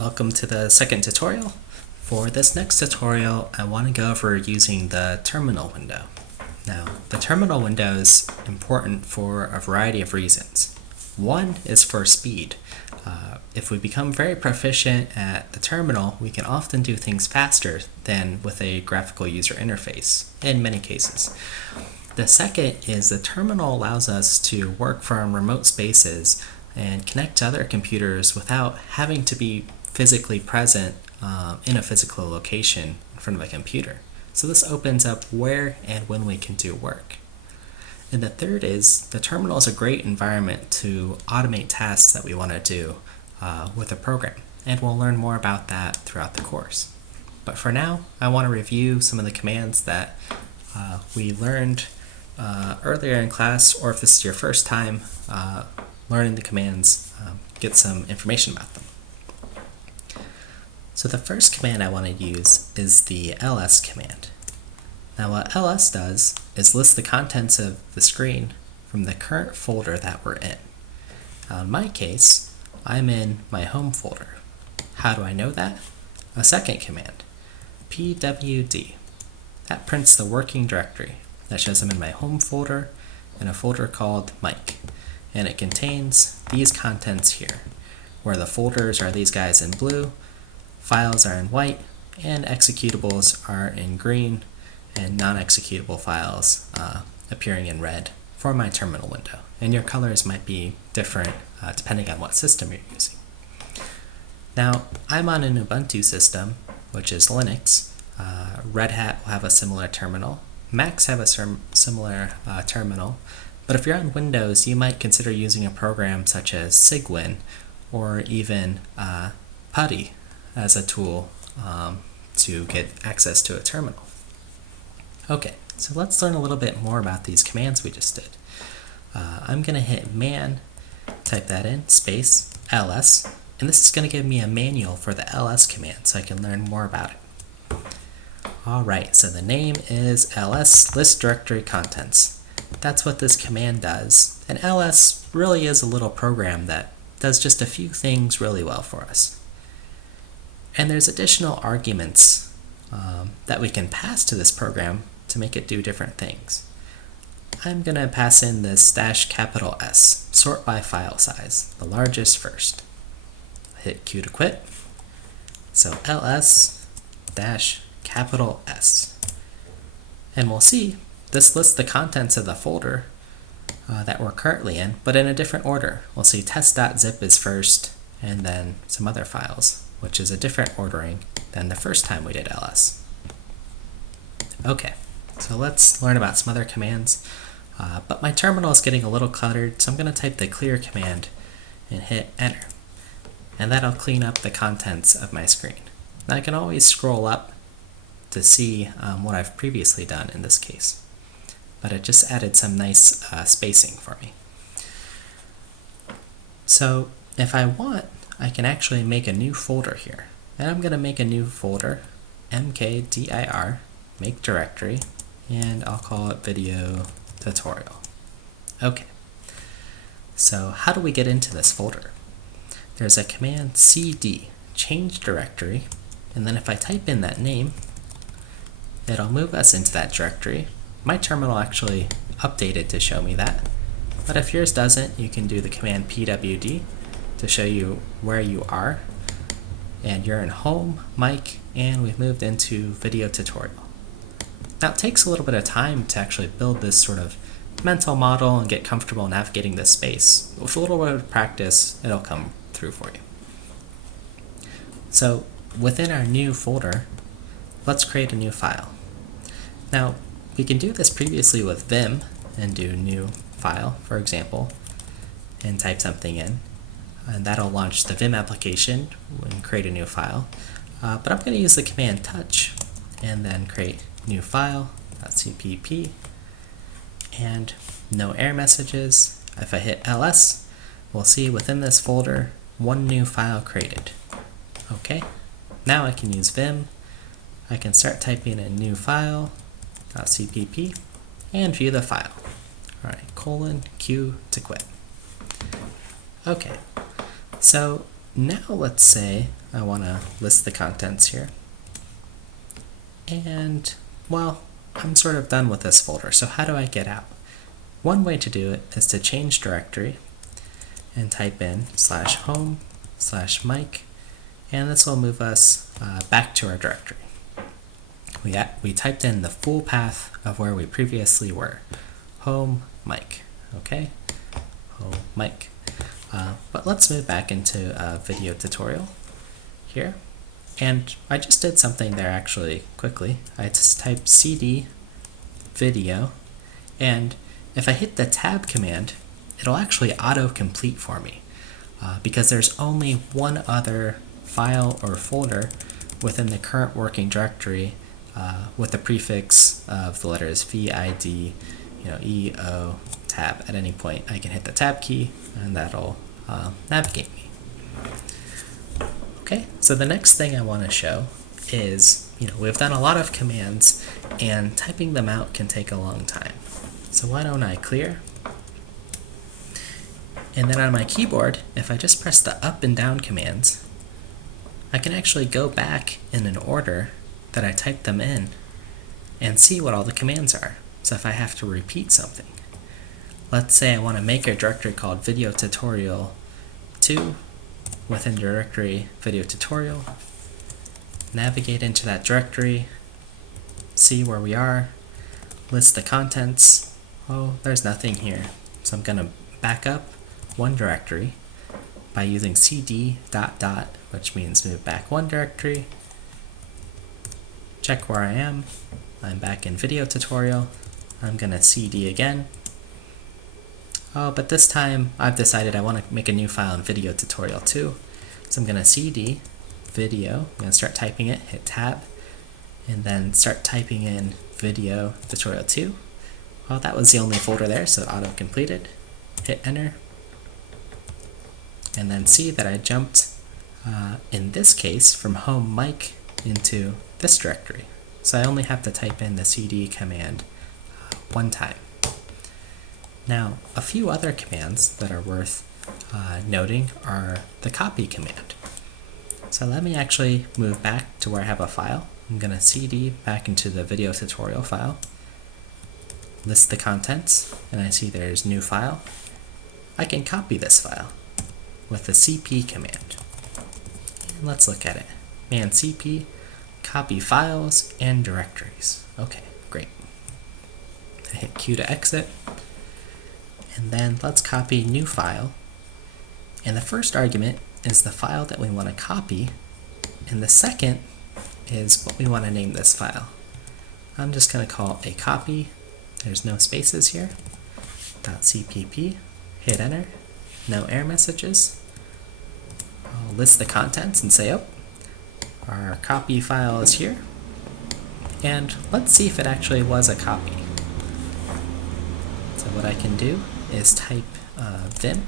welcome to the second tutorial. For this next tutorial, I want to go over using the terminal window. Now, the terminal window is important for a variety of reasons. One is for speed. If we become very proficient at the terminal, we can often do things faster than with a graphical user interface, in many cases. The second is the terminal allows us to work from remote spaces and connect to other computers without having to be physically present in a physical location in front of a computer. So this opens up where and when we can do work. And the third is the terminal is a great environment to automate tasks that we want to do with a program. And we'll learn more about that throughout the course. But for now, I want to review some of the commands that we learned earlier in class, or if this is your first time learning the commands, get some information about them. So the first command I want to use is the ls command. Now what ls does is list the contents of the screen from the current folder that we're in. Now in my case, I'm in my home folder. How do I know that? A second command, pwd. That prints the working directory. That shows I'm in my home folder in a folder called Mike. And it contains these contents here, where the folders are these guys in blue, files are in white, and executables are in green, and non-executable files appearing in red for my terminal window. And your colors might be different depending on what system you're using. Now, I'm on an Ubuntu system, which is Linux. Red Hat will have a similar terminal. Macs have a similar terminal. But if you're on Windows, you might consider using a program such as Cygwin or even PuTTY as a tool to get access to a terminal. Okay, so let's learn a little bit more about these commands we just did. I'm going to hit man, type that in, space, ls, and this is going to give me a manual for the ls command so I can learn more about it. Alright, so the name is ls list directory contents. That's what this command does, and ls really is a little program that does just a few things really well for us. And there's additional arguments that we can pass to this program to make it do different things. I'm going to pass in this --S, sort by file size, the largest first. Hit Q to quit. So ls -S. And we'll see this lists the contents of the folder that we're currently in, but in a different order. We'll see test.zip is first, and then some other files, which is a different ordering than the first time we did ls. Okay, so let's learn about some other commands. But my terminal is getting a little cluttered, so I'm going to type the clear command and hit enter. And that'll clean up the contents of my screen. Now I can always scroll up to see what I've previously done in this case. But it just added some nice spacing for me. So if I want, I can actually make a new folder here. And I'm going to make a new folder, mkdir, make directory, and I'll call it video tutorial. Okay, so how do we get into this folder? There's a command cd, change directory, and then if I type in that name, it'll move us into that directory. My terminal actually updated to show me that, but if yours doesn't, you can do the command pwd to show you where you are, and you're in home, Mike, and we've moved into video tutorial. Now it takes a little bit of time to actually build this sort of mental model and get comfortable navigating this space. With a little bit of practice, it'll come through for you. So within our new folder, let's create a new file. Now, we can do this previously with Vim and do new file, for example, and type something in, and that'll launch the Vim application and create a new file. But I'm going to use the command touch and then create new file, .cpp, and no error messages. If I hit ls, we'll see within this folder one new file created. Okay, now I can use Vim. I can start typing a new file, .cpp, and view the file. Alright, Q to quit. Okay, so now let's say I want to list the contents here. And, well, I'm sort of done with this folder, so how do I get out? One way to do it is to change directory and type in /home/Mike, and this will move us back to our directory. We typed in the full path of where we previously were, home Mike, okay? Home Mike. But let's move back into a video tutorial here. And I just did something there actually quickly. I just typed cd video, and if I hit the tab command, it'll actually auto-complete for me because there's only one other file or folder within the current working directory with the prefix of the letters VID, E, O, tab. At any point, I can hit the tab key, and that'll navigate me. Okay, so the next thing I want to show is, we've done a lot of commands, and typing them out can take a long time. So why don't I clear? And then on my keyboard, if I just press the up and down commands, I can actually go back in an order that I typed them in and see what all the commands are. So if I have to repeat something, let's say I want to make a directory called video tutorial 2 within directory video tutorial, navigate into that directory, see where we are, list the contents. Oh, there's nothing here. So I'm going to back up one directory by using cd ... which means move back one directory, check where I am. I'm back in video tutorial. I'm going to cd again. Oh, but this time I've decided I want to make a new file in video tutorial 2. So I'm going to cd video, I'm going to start typing it, hit tab, and then start typing in video tutorial 2. Well, that was the only folder there, so it auto-completed. Hit enter, and then see that I jumped, in this case, from home Mike into this directory. So I only have to type in the cd command one time. Now, a few other commands that are worth noting are the copy command. So let me actually move back to where I have a file. I'm going to cd back into the video tutorial file, list the contents, and I see there's new file. I can copy this file with the cp command. And let's look at it. Man cp, copy files and directories. Okay, great. I hit Q to exit. And then let's copy new file. And the first argument is the file that we want to copy, and the second is what we want to name this file. I'm just going to call a copy, there's no spaces here, .cpp, hit enter, no error messages. I'll list the contents and say, oh, our copy file is here, and let's see if it actually was a copy. So what I can do is type vim,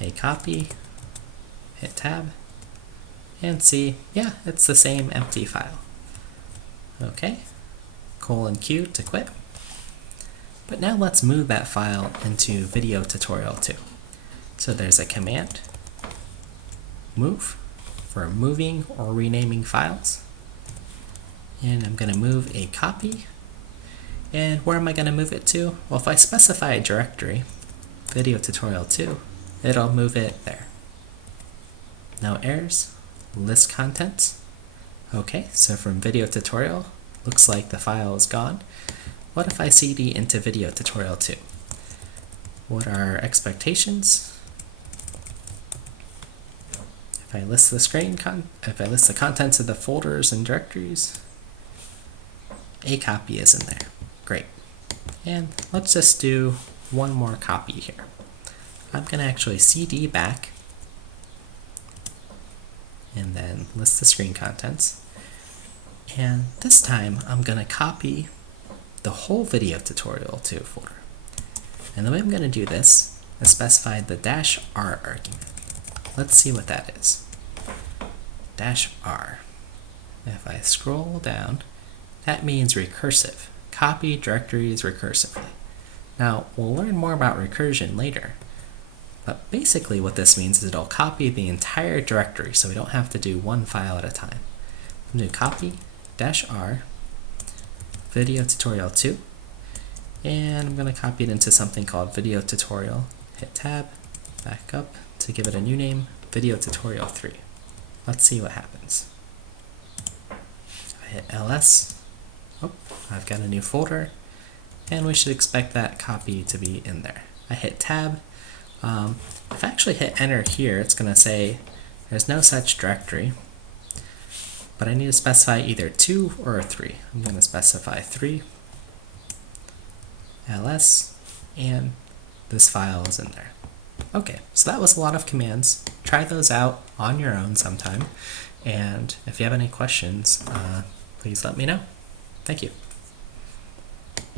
a copy, hit tab, and see, yeah, it's the same empty file. Okay, :Q to quit. But now let's move that file into video tutorial 2. So there's a command, move, for moving or renaming files. And I'm going to move a copy. And where am I going to move it to? Well, if I specify a directory, video tutorial 2, it'll move it there. No errors, list contents. Okay, so from video tutorial, looks like the file is gone. What if I cd into video tutorial 2? What are our expectations? If I list the contents of the folders and directories, a copy is in there. Great. And let's just do one more copy here. I'm going to actually cd back and then list the screen contents. And this time I'm going to copy the whole video tutorial 2 folder. And the way I'm going to do this is specify the -r argument. Let's see what that is. -r. If I scroll down, that means recursive. Copy directories recursively. Now, we'll learn more about recursion later, But basically what this means is it'll copy the entire directory, so we don't have to do one file at a time. I'm going to copy -r video tutorial 2, and I'm going to copy it into something called video tutorial. Hit tab, back up to give it a new name, video tutorial 3. Let's see what happens. I hit ls, oh, I've got a new folder, and we should expect that copy to be in there. I hit tab. If I actually hit enter here, it's going to say there's no such directory, but I need to specify either 2 or 3. I'm going to specify 3, ls, and this file is in there. Okay, so that was a lot of commands. Try those out on your own sometime, and if you have any questions, please let me know. Thank you.